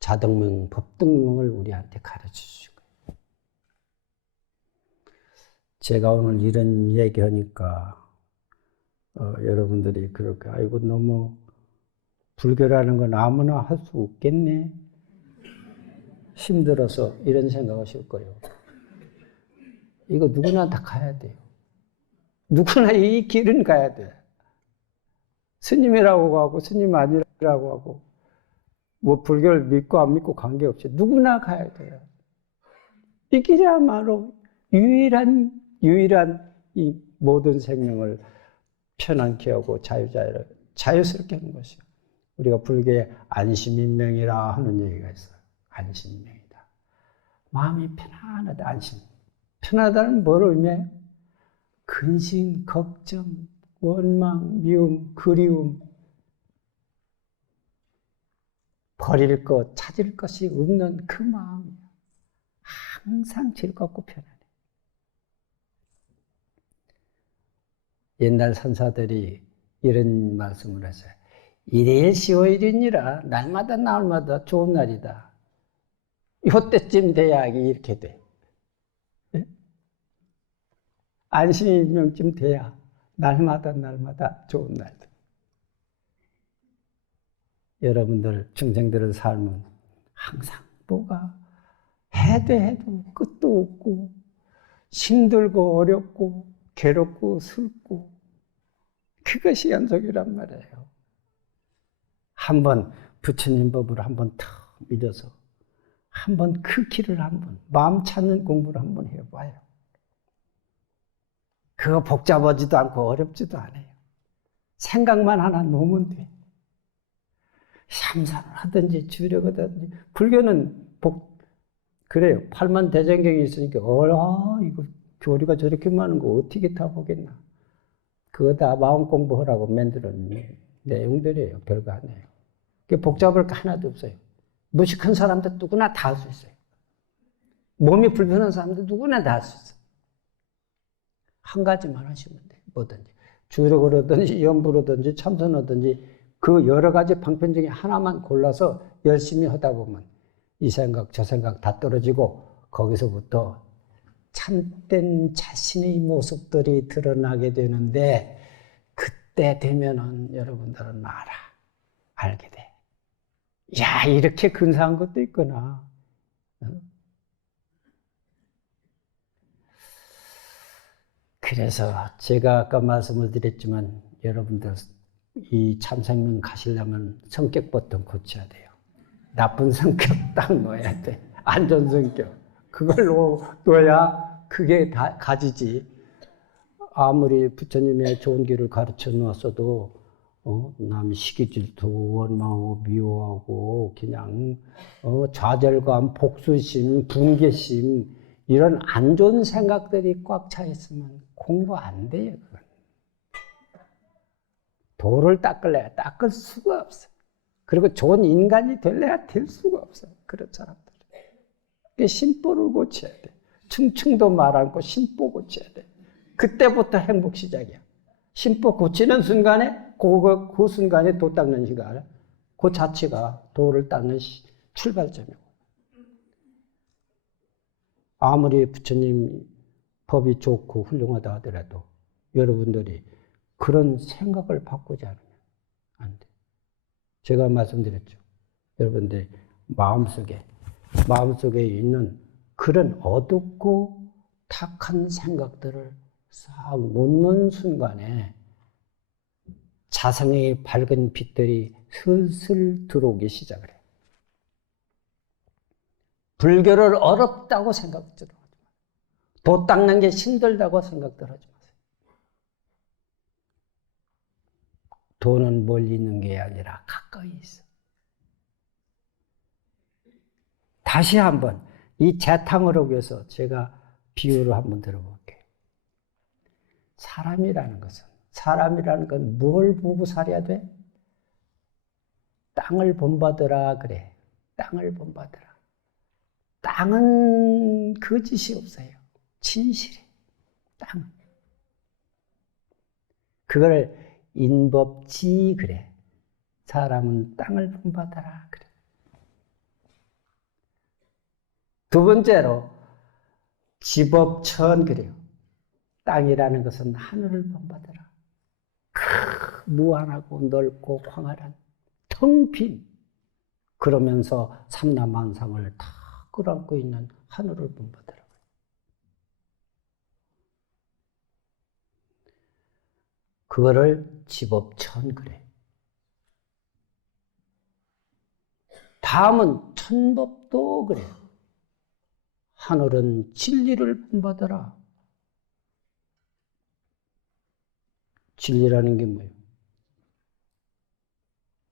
자등명, 법등명을 우리한테 가르쳐 주시고, 제가 오늘 이런 얘기하니까 여러분들이 그렇게 아이고 너무 불교라는 건 아무나 할 수 없겠네, 힘들어서 이런 생각하실 거예요. 이거 누구나 다 가야 돼요. 누구나 이 길은 가야 돼. 스님이라고 하고 스님 아니라고 하고 뭐 불교를 믿고 안 믿고 관계없이 누구나 가야 돼요. 이 길이야말로 유일한 이 모든 생명을 편안케 하고 자유스럽게 하는 것이요. 우리가 불교에 안심인명이라 하는 얘기가 있어요. 안심인명이다. 마음이 편안하다. 안심. 편하다는 뭘 의미해요? 근심, 걱정, 원망, 미움, 그리움, 버릴 것, 찾을 것이 없는 그 마음이야. 항상 즐겁고 편안해. 옛날 선사들이 이런 말씀을 했어요. 일일시오일이니라. 날마다 좋은 날이다. 이때쯤 돼야 이렇게 돼. 안심일명쯤 돼야 날마다 좋은 날들. 여러분들 중생들의 삶은 항상 뭐가 해도 끝도 없고 힘들고 어렵고 괴롭고 슬프고 그것이 연속이란 말이에요. 한번 부처님 법을 한번 탁 믿어서 한번 그 길을 한번 마음 찾는 공부를 한번 해봐요. 그거 복잡하지도 않고 어렵지도 않아요. 생각만 하나 놓으면 돼. 삼산을 하든지 주력을 하든지. 불교는 그래요. 팔만대장경이 있으니까 이거 교리가 저렇게 많은 거 어떻게 다 보겠나. 그거 다 마음 공부하라고 만드는 내용들이에요. 별거 아니에요. 복잡할 거 하나도 없어요. 무식한 사람들 누구나 다 할 수 있어요. 몸이 불편한 사람들 누구나 다 할 수 있어요. 한 가지만 하시면 돼요. 뭐든지. 주력을 하든지 연부를 참선하든지 그 여러 가지 방편 중에 하나만 골라서 열심히 하다 보면 이 생각 저 생각 다 떨어지고 거기서부터 참된 자신의 모습들이 드러나게 되는데 그때 되면은 여러분들은 알게 돼. 야, 이렇게 근사한 것도 있구나. 그래서 제가 아까 말씀을 드렸지만 여러분들 이 참생명 가시려면 성격부터 고쳐야 돼요. 나쁜 성격 딱 놓아야 돼. 안 좋은 성격. 그걸로 놓아야 그게 다 가지지. 아무리 부처님의 좋은 길을 가르쳐 놓았어도 남 시기질투, 원망하고 미워하고 그냥 좌절감, 복수심, 분개심 이런 안 좋은 생각들이 꽉 차 있으면 공부 안 돼요. 그건. 도를 닦을래야 닦을 수가 없어. 그리고 좋은 인간이 될래야 될 수가 없어. 그런 사람들. 심보를 고쳐야 돼. 충충도 말 않고 심보 고쳐야 돼. 그때부터 행복 시작이야. 심보 고치는 순간에 그 순간에 도 닦는 시간, 그 자체가 도를 닦는 출발점이고. 아무리 부처님 법이 좋고 훌륭하다 하더라도 여러분들이 그런 생각을 바꾸지 않으면 안 돼. 제가 말씀드렸죠. 여러분들 마음속에 있는 그런 어둡고 탁한 생각들을 싹 놓는 순간에 자성의 밝은 빛들이 슬슬 들어오기 시작을 해요. 불교를 어렵다고 생각하지 마세요. 도 닦는 게 힘들다고 생각들 하지 마세요. 도는 멀리 있는 게 아니라 가까이 있어. 다시 한번 이 재탕을 하기 위해서 제가 비유를 한번 들어볼게요. 사람이라는 건 뭘 보고 살아야 돼? 땅을 본받으라 그래. 땅을 본받으라. 땅은 거짓이 없어요. 진실해. 땅은. 그걸 인법지 그래. 사람은 땅을 본받아라 그래. 두 번째로 지법천 그래요. 땅이라는 것은 하늘을 본받아라. 무한하고 넓고 광활한 텅 빈 그러면서 삼라만상을 다 끌어안고 있는 하늘을 본받아라. 그거를 지법천 그래. 다음은 천법도 그래요. 하늘은 진리를 본받아라. 진리라는 게 뭐예요?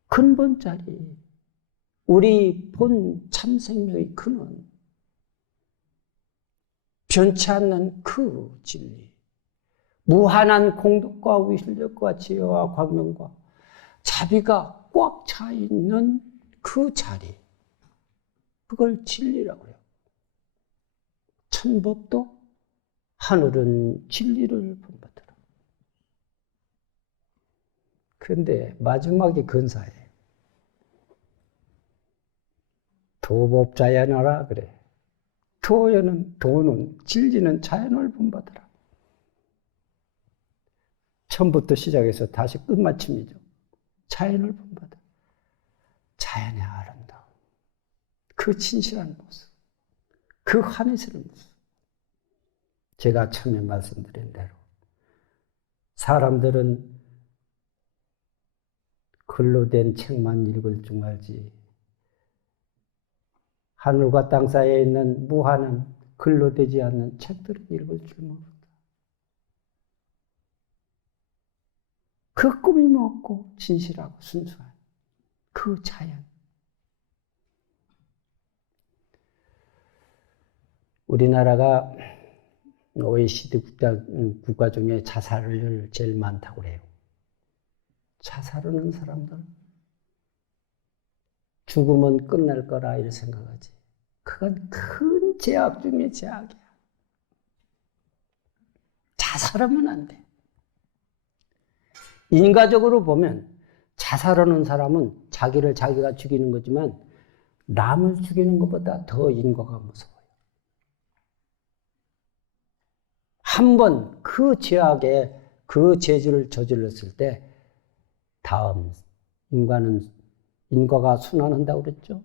근본자리. 우리 본 참생명의 근원. 변치 않는 그 진리. 무한한 공덕과 위실력과 지혜와 광명과 자비가 꽉 차 있는 그 자리. 그걸 진리라고 해요. 천법도 하늘은 진리를 본받아라. 그런데 마지막에 근사해. 도법 자연하라 그래. 도는 진리는 자연을 본받아라. 처음부터 시작해서 다시 끝마침이죠. 자연을 본받아. 자연의 아름다움. 그 진실한 모습. 그 환희스러운 모습. 제가 처음에 말씀드린 대로 사람들은 글로 된 책만 읽을 줄 알지 하늘과 땅 사이에 있는 무한한 글로 되지 않는 책들을 읽을 줄 모른다. 그 꿈이 먹고 진실하고 순수한 그 자연. 우리나라가 OECD 국가 중에 자살을 제일 많다고 그래요. 자살하는 사람들. 죽으면 끝날 거라 이렇게 생각하지. 그건 큰 죄악 중에 죄악이야. 자살하면 안 돼. 인과적으로 보면 자살하는 사람은 자기를 자기가 죽이는 거지만 남을 죽이는 것보다 더 인과가 무서워요. 한 번 그 죄악에 그 죄를 저질렀을 때 다음 인과가 순환한다고 그랬죠?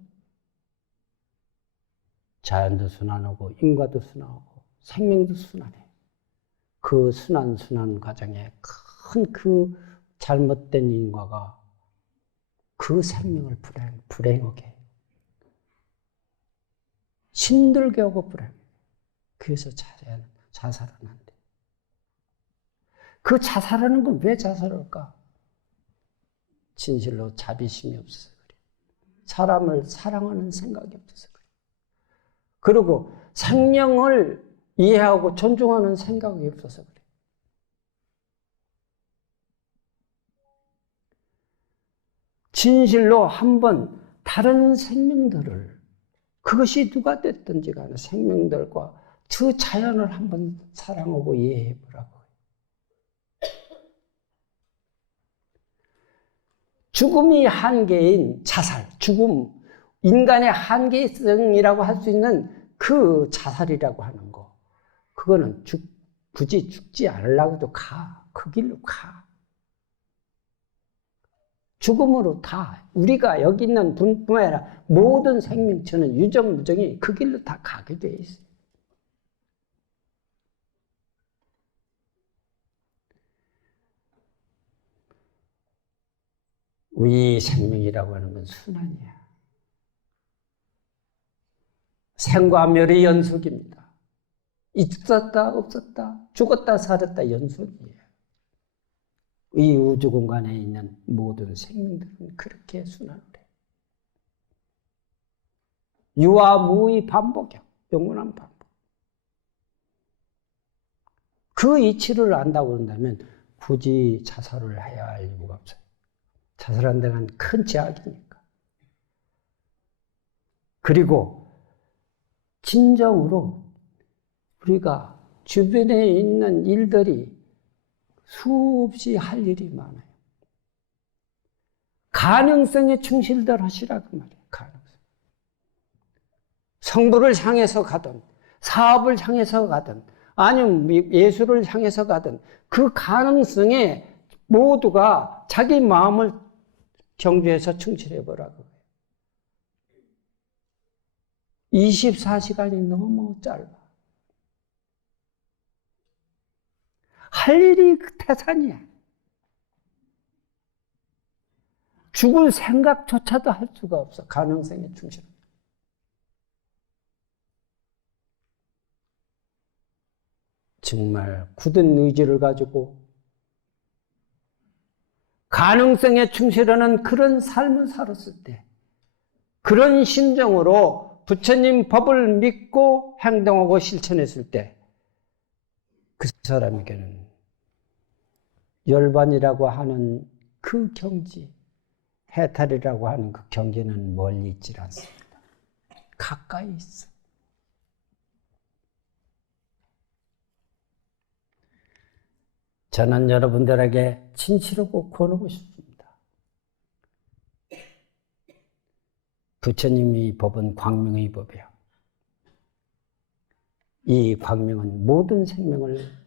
자연도 순환하고 인과도 순환하고 생명도 순환해. 그 순환 과정에 큰 그 잘못된 인과가 그 생명을 불행하게 해요. 힘들게 하고 불행해. 그래서 자살은 안 돼. 그 자살하는 건 왜 자살할까? 진실로 자비심이 없어서 그래. 사람을 사랑하는 생각이 없어서 그래. 그리고 생명을 이해하고 존중하는 생각이 없어서 그래. 진실로 한번 다른 생명들을, 그것이 누가 됐든지 간에 생명들과 그 자연을 한번 사랑하고 이해해 보라고. 죽음이 한계인 자살, 죽음, 인간의 한계성이라고 할 수 있는 그 자살이라고 하는 거, 그거는 굳이 죽지 않으려고도 가. 그 길로 가. 죽음으로 다, 우리가 여기 있는 분뿐만 아니라 모든 생명체는 유정무정이 그 길로 다 가게 돼 있어요. 우리 생명이라고 하는 건 순환이야. 생과 멸의 연속입니다. 있었다 없었다, 죽었다 살았다 연속이에요. 이 우주 공간에 있는 모든 생명들은 그렇게 순환을 해. 유와 무의 반복이야. 영원한 반복. 그 이치를 안다고 한다면 굳이 자살을 해야 할 이유가 없어요. 자살한다는 건 큰 제약이니까. 그리고 진정으로 우리가 주변에 있는 일들이 수없이 할 일이 많아요. 가능성에 충실들 하시라고 말이에요. 가능성. 성부를 향해서 가든, 사업을 향해서 가든, 아니면 예술을 향해서 가든, 그 가능성에 모두가 자기 마음을 경주해서 충실해 보라고. 24시간이 너무 짧아. 할 일이 태산이야. 죽을 생각조차도 할 수가 없어. 가능성에 충실. 정말 굳은 의지를 가지고 가능성에 충실하는 그런 삶을 살았을 때, 그런 심정으로 부처님 법을 믿고 행동하고 실천했을 때, 그 사람에게는 열반이라고 하는 그 경지, 해탈이라고 하는 그 경지는 멀리 있질 않습니다. 가까이 있어. 저는 여러분들에게 진실하고 권하고 싶습니다. 부처님의 법은 광명의 법이야. 이 광명은 모든 생명을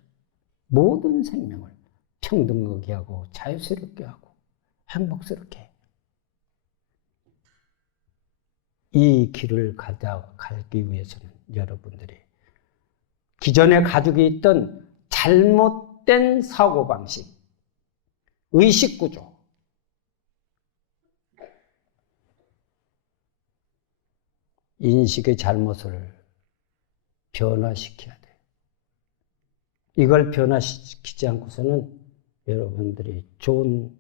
평등하게 하고 자유스럽게 하고 행복스럽게 해. 이 길을 가기 위해서는 여러분들이 기존에 가지고 있던 잘못된 사고방식, 의식구조, 인식의 잘못을 변화시켜야 돼요. 이걸 변화시키지 않고서는 여러분들이 좋은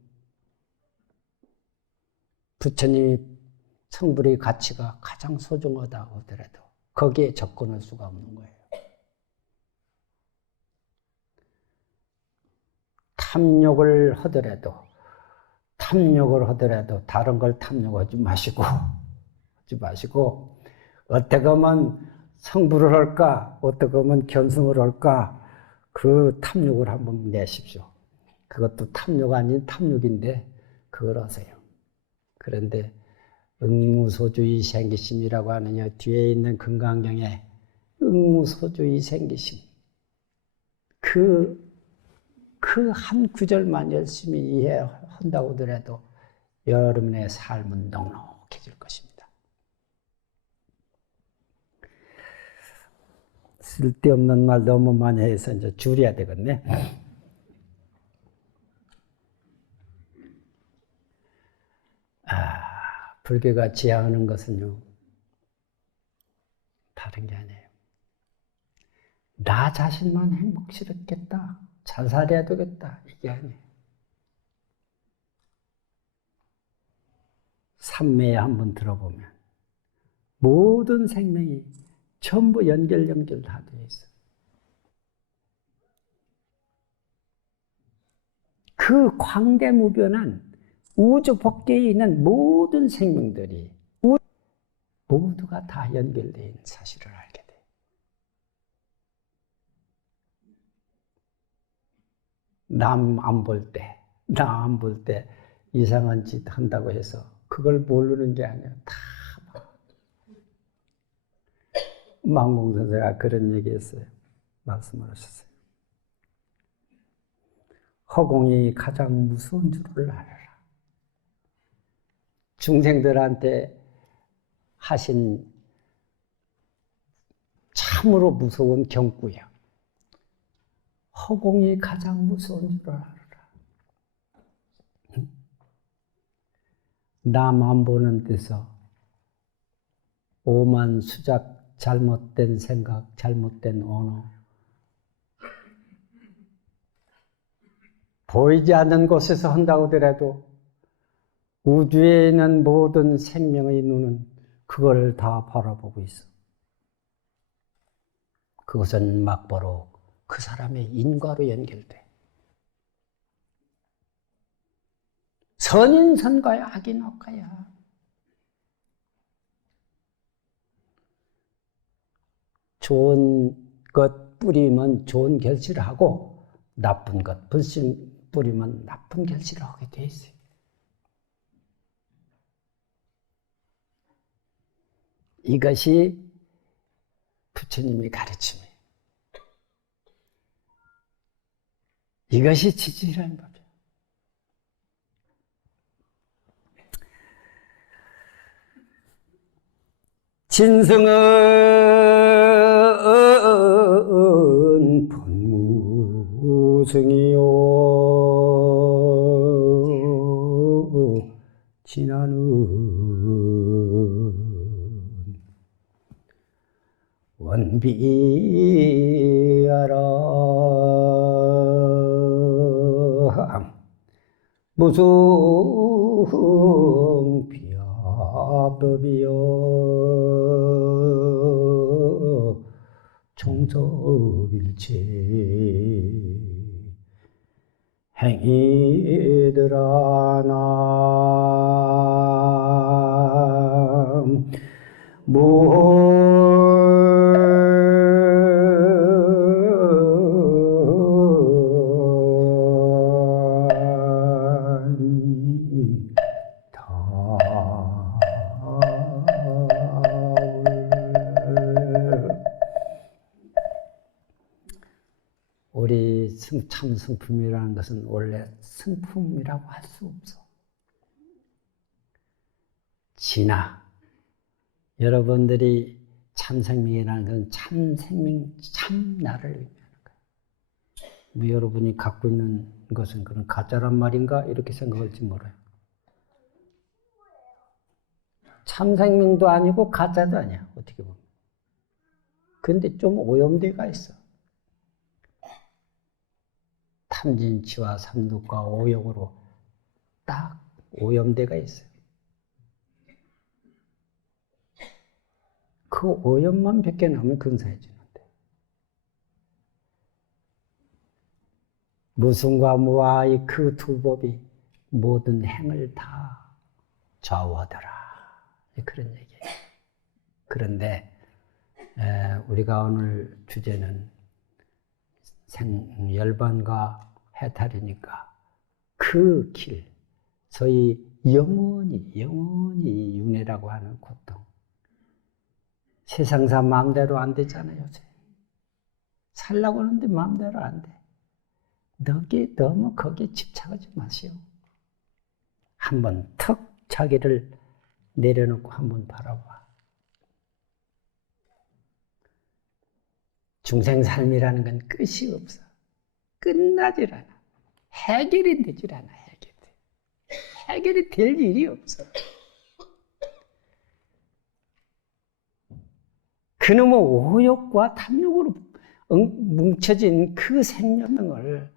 부처님의 성불의 가치가 가장 소중하다고 하더라도 거기에 접근할 수가 없는 거예요. 탐욕을 하더라도 다른 걸 탐욕하지 마시고 어떻게 하면 성불을 할까, 어떻게 하면 견성을 할까, 그 탐욕을 한번 내십시오. 그것도 탐욕 아닌 탐욕인데 그걸 하세요. 그런데 응무소주의 생기심이라고 하느냐, 뒤에 있는 금강경에 응무소주의 생기심, 그 한 구절만 열심히 이해한다고 하더라도 여러분의 삶은 넉넉해질 것입니다. 쓸데없는 말 너무 많이 해서 이제 줄여야 되겠네. 불교가 지향하는 것은요, 바로 같은 게 아니에요. 나 자신만 행복스럽겠다, 잘 살아야 되겠다, 이게 아니에요. 삼매에 한번 들어보면 모든 생명이 전부 연결 다 되어 있어요. 그 광대무변한 우주 법계에 있는 모든 생명들이 모두가 다 연결되어 있는 사실을 알게 돼요. 남 안 볼 때 이상한 짓 한다고 해서 그걸 모르는 게 아니야. 다 만공 선생가 그런 얘기했어요. 말씀을 하셨어요. 허공이 가장 무서운 줄을 알아라. 중생들한테 하신 참으로 무서운 경구야. 허공이 가장 무서운 줄 알아라. 남 안 보는 데서 오만 수작, 잘못된 생각, 잘못된 언어, 보이지 않는 곳에서 한다고 하더라도 우주에 있는 모든 생명의 눈은 그걸 다 바라보고 있어. 그것은 막바로 그 사람의 인과로 연결돼. 선인 선과야, 악인 악과야. 좋은 것 뿌리면 좋은 결실을 하고 나쁜 것 뿌리면 나쁜 결실을 하게 돼 있어요. 이것이 부처님의 가르침이에요. 이것이 지지라는 법이에요. 진성은 본무승이요 진화는 원비하라 무승비하법이요 종섭일체 행이들아 남 우리 참 성품이라는 것은 원래 성품이라고 할 수 없어. 진화. 여러분들이 참생명이라는 건 참생명, 참나를 의미하는 거예요. 뭐 여러분이 갖고 있는 것은 그런 가짜란 말인가? 이렇게 생각할지 몰라요. 참생명도 아니고 가짜도 아니야, 어떻게 보면. 근데 좀 오염돼가 있어. 탐진치와 삼독과 오욕으로 딱 오염돼가 있어요. 그 오염만 벗겨나면 근사해지는데. 무승과 무아의 그 두 법이 모든 행을 다 좌우하더라. 그런 얘기예요. 그런데 우리가 오늘 주제는 열반과 해탈이니까 그 길, 소위 영원히 윤회라고 하는 고통. 세상사 마음대로 안 되잖아요, 요새. 살라고 하는데 마음대로 안 돼. 너무 거기에 집착하지 마시오. 한번 턱 자기를 내려놓고 한번 바라봐. 중생 삶이라는 건 끝이 없어. 끝나질 않아. 해결이 되질 않아, 해결이 될 일이 없어. 그놈의 오욕과 탐욕으로 뭉쳐진 그 생명을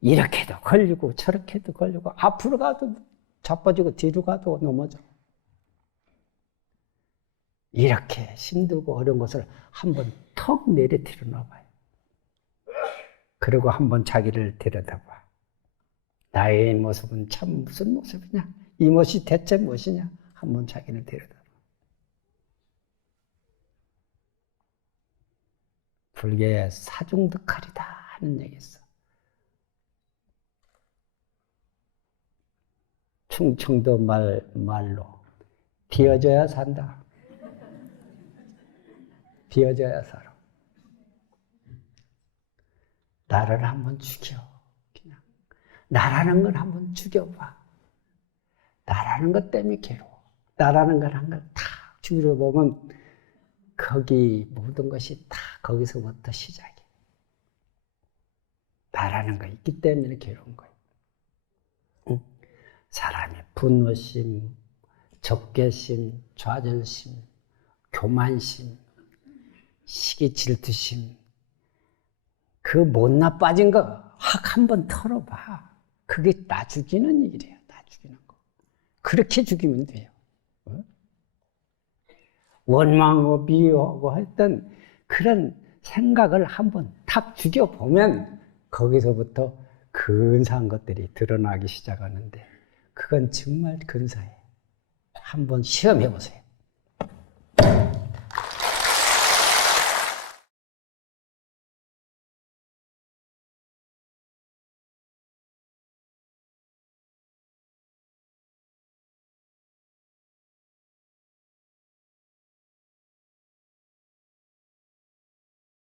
이렇게도 걸리고 저렇게도 걸리고 앞으로 가도 자빠지고 뒤로 가도 넘어져. 이렇게 힘들고 어려운 것을 한번 턱 내려뜨려 놔봐요. 그리고 한번 자기를 들여다봐. 나의 모습은 참 무슨 모습이냐? 이 모습이 대체 무엇이냐? 한번 자기를 들여다봐. 불교의 사중득칼이다 하는 얘기 있어. 충청도 말로 비어져야 산다. 비어져야 살아. 나를 한번 죽여. 그냥 나라는 걸 한번 죽여봐. 나라는 것 때문에 괴로워. 나라는 걸 한 걸 다 죽여 보면 거기 모든 것이 다 거기서부터 시작이야. 나라는 거 있기 때문에 괴로운 거야. 응? 사람의 분노심, 적개심, 좌절심, 교만심, 시기 질투심, 그 못나 빠진 거 확 한번 털어봐. 그게 나 죽이는 일이에요. 나 죽이는 거. 그렇게 죽이면 돼요. 어? 원망하고 미워하고 했던 그런 생각을 한번 탁 죽여보면 거기서부터 근사한 것들이 드러나기 시작하는데 그건 정말 근사해요. 한번 시험해 보세요.